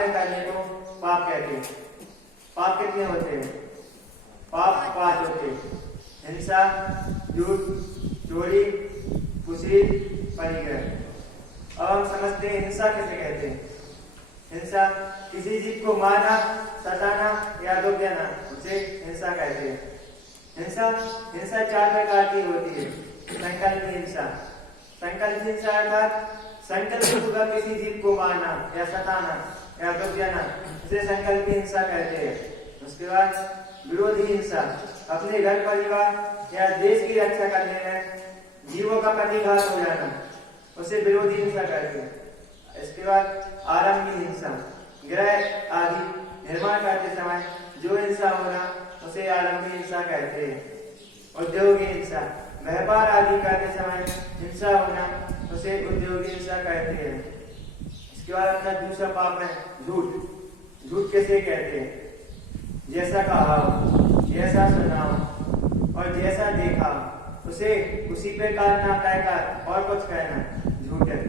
न करने को पाप कहते हैं। पाप कितने होते हैं? पाप 5 होते हैं। हिंसा, झूठ, चोरी, कुशील, परिग्रह। अब हम समझते हैं हिंसा किसे कहते हैं। हिंसा किसी जीव को मारना, सताना या दुख देना, उसे हिंसा कहते हैं। हिंसा 4 प्रकार की होती है। संकल्प हिंसा। संकल्प हिंसा अर्थात संकल्प पूर्वक किसी जीव को मारना या सताना या दुख देना, उसे संकल्प हिंसा कहते हैं। उसके बाद विरोधी हिंसा, अपने घर परिवार या देश की रक्षा करने में जीवों का प्रतिघात हो जाना, उसे विरोधी हिंसा कहते हैं। इसके बाद आरंभी हिंसा, गृह आदि निर्माण करते समय जो हिंसा होना, उसे आरंभी हिंसा कहते हैं। उद्योगी हिंसा, व्यापार आदि करते समय हिंसा होना, उसे उद्योगी हिंसा कहते हैं। इसके बाद अपना दूसरा पाप है झूठ। झूठ किसे कहते हैं? जैसा कहा, जैसा सुना और जैसा देखा, उसे उसी प्रकार ना कहकर और कुछ कहना झूठ है।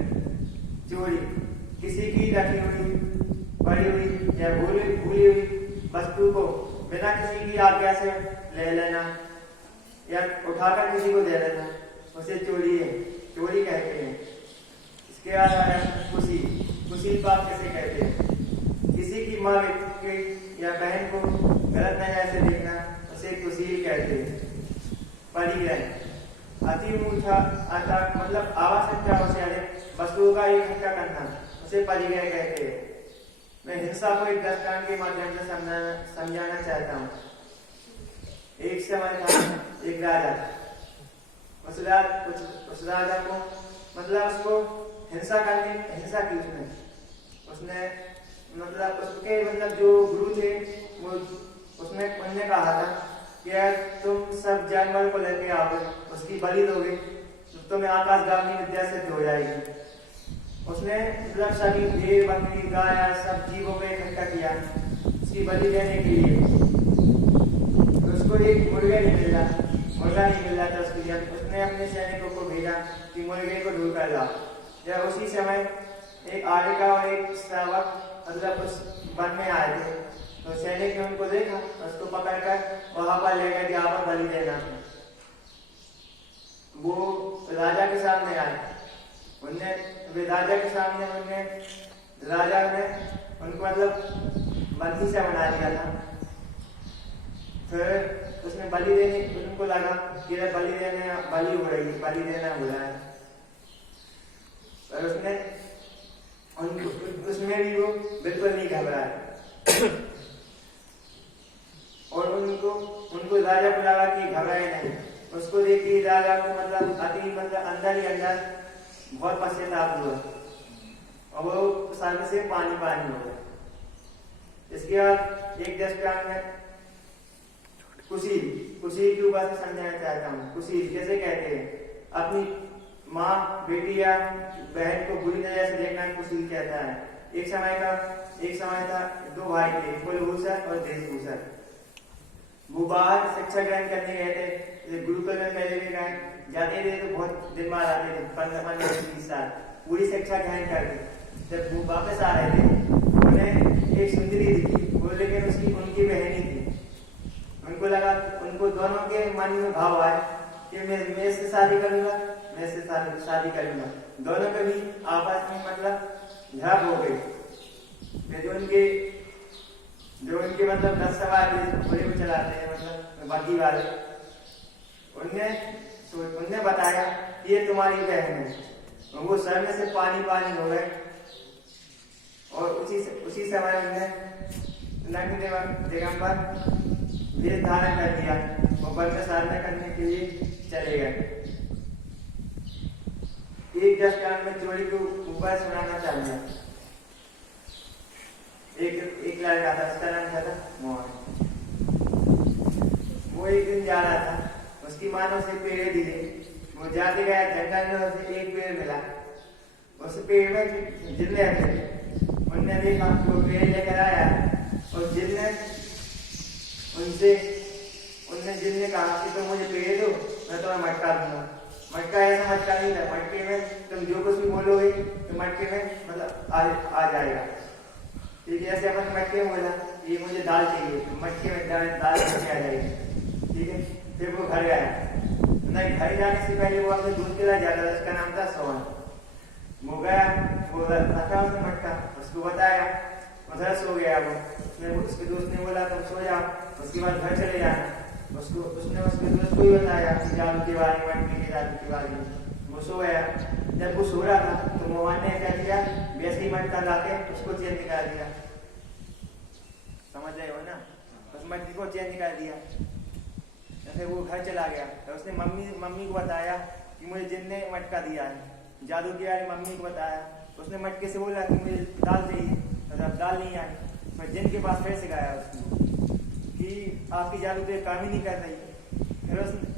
चोरी, किसी की रखी हुई, पड़ी हुई या भूली हुई वस्तु को बिना किसी की आज्ञा से ले लेना या उठाकर किसी को दे देना, उसे चोरी कहते हैं। इसके बाद आया कुशील पाप किसे कहते हैं? किसी की माँ या बहन को गलत नजर से देखना, उसे कुशील कहते हैं। परिग्रह, अति मूर्खता अर्थात मतलब आवश्यकता से अधिक वस्तुओं का इकट्ठा करना, उसे परिग्रह कहते हैं। मैं हिंसा को एक दृष्टांत के माध्यम से समझाना चाहता हूँ। एक समय था एक राजा, उस राजा को मतलब उसको हिंसा की उसने मतलब उसके मतलब जो गुरु थे वो उनने कहा था कि तुम सब जानवर को लेके आओगे, उसकी बलि दोगे तो तुम्हें आकाशगामी विद्या सिद्ध हो जाएगी। उसने मतलब सभी भेड़, बकरी, गाय सब जीवों को इकट्ठा किया उसकी बलि देने के लिए। तो उसको एक मुर्गा नहीं मिल रहा था उसके लिए। उसने अपने सैनिकों को भेजा कि मुर्गे को ढूंढ कर लाओ। जब उसी समय एक आर्यका और एक श्रावक मतलब उस वन में आए थे, तो सैनिक ने उनको देखा, उसको पकड़कर वहां पर ले गए कि आप बलि देना। वो राजा के सामने आए, राजा ने उनको मतलब बंदी से बना दिया था। फिर उसने बलि देने, उनको लगा कि बलि देना हो रहा है। पर उसमें भी वो बिल्कुल नहीं घबराया और उनको राजा को लगा कि घबराए नहीं। उसको देख के राजा को मतलब अंदर ही अंदर बहुत पश्चाताप हुआ और वो सर से पानी हो गया। इसके बाद एक दृष्टांत में कुशील के ऊपर से समझाना चाहता हूँ। कुशील कैसे कहते हैं? अपनी माँ, बेटी या बहन को बुरी नजर से देखना कुशील कहता है। एक समय था 2 भाई थे, कुलभूषण और देशभूषण। वो बाहर शिक्षा ग्रहण करने गए थे, गुरुकुल में पहले भी जाते थे तो बहुत दिन बाद आते थे, 15-20 साल पूरी शिक्षा ग्रहण करके। जब वो वापस आ रहे थे उन्हें एक सुंदरी दिखी, वो लेकिन उनकी बहन ही थी। उनको लगा, उनको दोनों के मन में भाव आए कि मैं इससे शादी करूंगा। दोनों के भी आपस में मतलब झड़प हो गई। जो उनके मतलब 10 सवार घोड़े को चलाते हैं मतलब बाकी वाले, उनने बताया कि ये तुम्हारी बहन है। वो सर में से पानी हो गए और उसी समय उन्होंने नग्न दिगंबर वेश धारण कर दिया और वन का साधना करने के लिए चले गए। एक दृष्टांत में चोरी को ऊपर सुनाना चाहूंगा। एक लड़का था, उसका नाम था मोहन। वो एक दिन जा रहा था, उसकी माँ ने उसे पेड़ दिए। वो जाते गया जंगल में, उसे एक पेड़ मिला। उस पेड़ में जिन्ने थे, उनने देखा वो पेड़ लेकर आया और जिनने कहा कि तुम मुझे पेड़ दो, मैं तुम्हें मटका दूंगा। मटका ऐसा मटका नहीं था, मटके में तुम जो कुछ भी बोलोगे तो मटके में मतलब आ जाएगा। ठीक है, ऐसे अपन मटके में बोला ये मुझे दाल चाहिए, तो मटके में दाल कैसे आ जाएगी। ठीक है, फिर वो घर गया, नहीं घर जाने से पहले वो अपने दूध पिला जा रहा था, उसका नाम था सोहन। वो गया, वो रखा उसने मटका, उसको बताया, उधर सो गया वो। उसके दोस्त ने बोला तुम सो जाओ, उसके बाद घर चले जाना। उसने उसके दोस्त को ही बताया कि जादू के बारे में, मटके के जादू के बारे में। वो सो गया, जब वो सो रहा था तो मोहन ने क्या किया, वैसे ही मटका लाके उसको चैन निकाल दिया। समझ रहे हो ना, उस मटके को चैन निकाल दिया। फिर वो घर चला गया, तो उसने मम्मी को बताया कि मुझे जिन ने मटका दिया है, जादू के बारे में मम्मी को बताया। उसने मटके से बोला कि मुझे दाल चाहिए, तो अब दाल नहीं आई। फिर जिन के पास फिर से गया उसने कि आपकी जादू तो काम ही नहीं कर रही।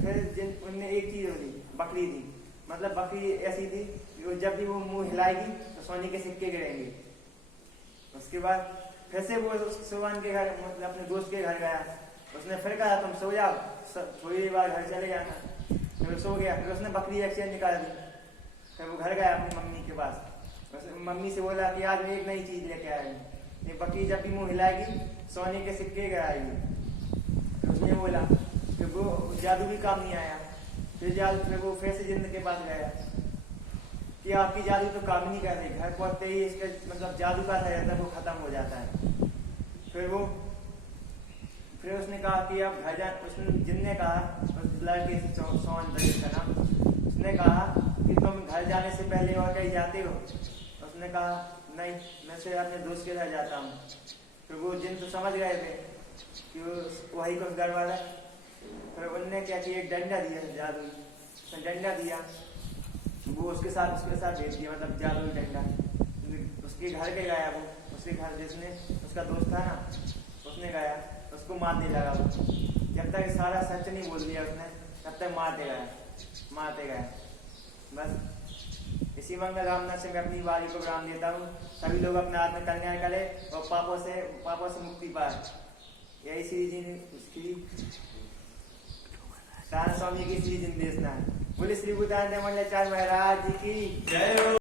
फिर जिन उनने एक चीज दी, बकरी दी। मतलब बकरी ऐसी थी कि जब भी वो मुंह हिलाएगी तो सोने के सिक्के गिरेंगे। उसके बाद फिर से वो सोहन के घर, मतलब अपने दोस्त के घर गया। उसने फिर कहा तुम सो जाओ, थोड़ी बार घर चले जाना। फिर सो गया, फिर उसने बकरी एक्सचेंज निकाल दी। फिर वो घर गया अपनी मम्मी के पास, मम्मी से बोला कि आज मैं एक नई चीज लेके आया हूँ, ये बकरी जब भी मुंह हिलाएगी सोने के सिक्के गिराएगी। उसने बोला कि वो जादू भी काम नहीं आया। फिर वो फिर से जिंद के पास गया कि आपकी जादू तो काम ही नहीं कर रही। घर पहुंचते ही इसका मतलब जादू का असर रहता है वो खत्म हो जाता है। फिर उसने कहा कि अब घर जा, उसने जिन ने कहा, उस लड़के से सोहन का नाम, उसने कहा कि तुम घर जाने से पहले और कहीं जाते हो। उसने कहा नहीं, मैं सिर्फ अपने दोस्त के घर जाता हूँ। फिर वो जिन तो समझ गए थे कि वही कुछ गड़बड़ है। फिर उनने क्या किया, एक डंडा दिया जादू, डंडा दिया, वो उसके साथ भेज दिया, मतलब जादू डंडा। उसके घर के गया वो, उसके घर जिसने उसका दोस्त था ना, उसने गया, उसको मारने लगा वो। जब तक सारा सच नहीं बोल दिया उसने, तब तक मारते गया। बस इसी मंगल कामना से मैं अपनी वारी को विराम देता हूँ। सभी लोग अपना आत्म कल्याण करें और पापों से मुक्ति पाए। यही श्री जी ने उसकी स्वामी की श्री जिंदेशना है। बोले श्री बुद्धाचार्य महाराज जी की जय हो।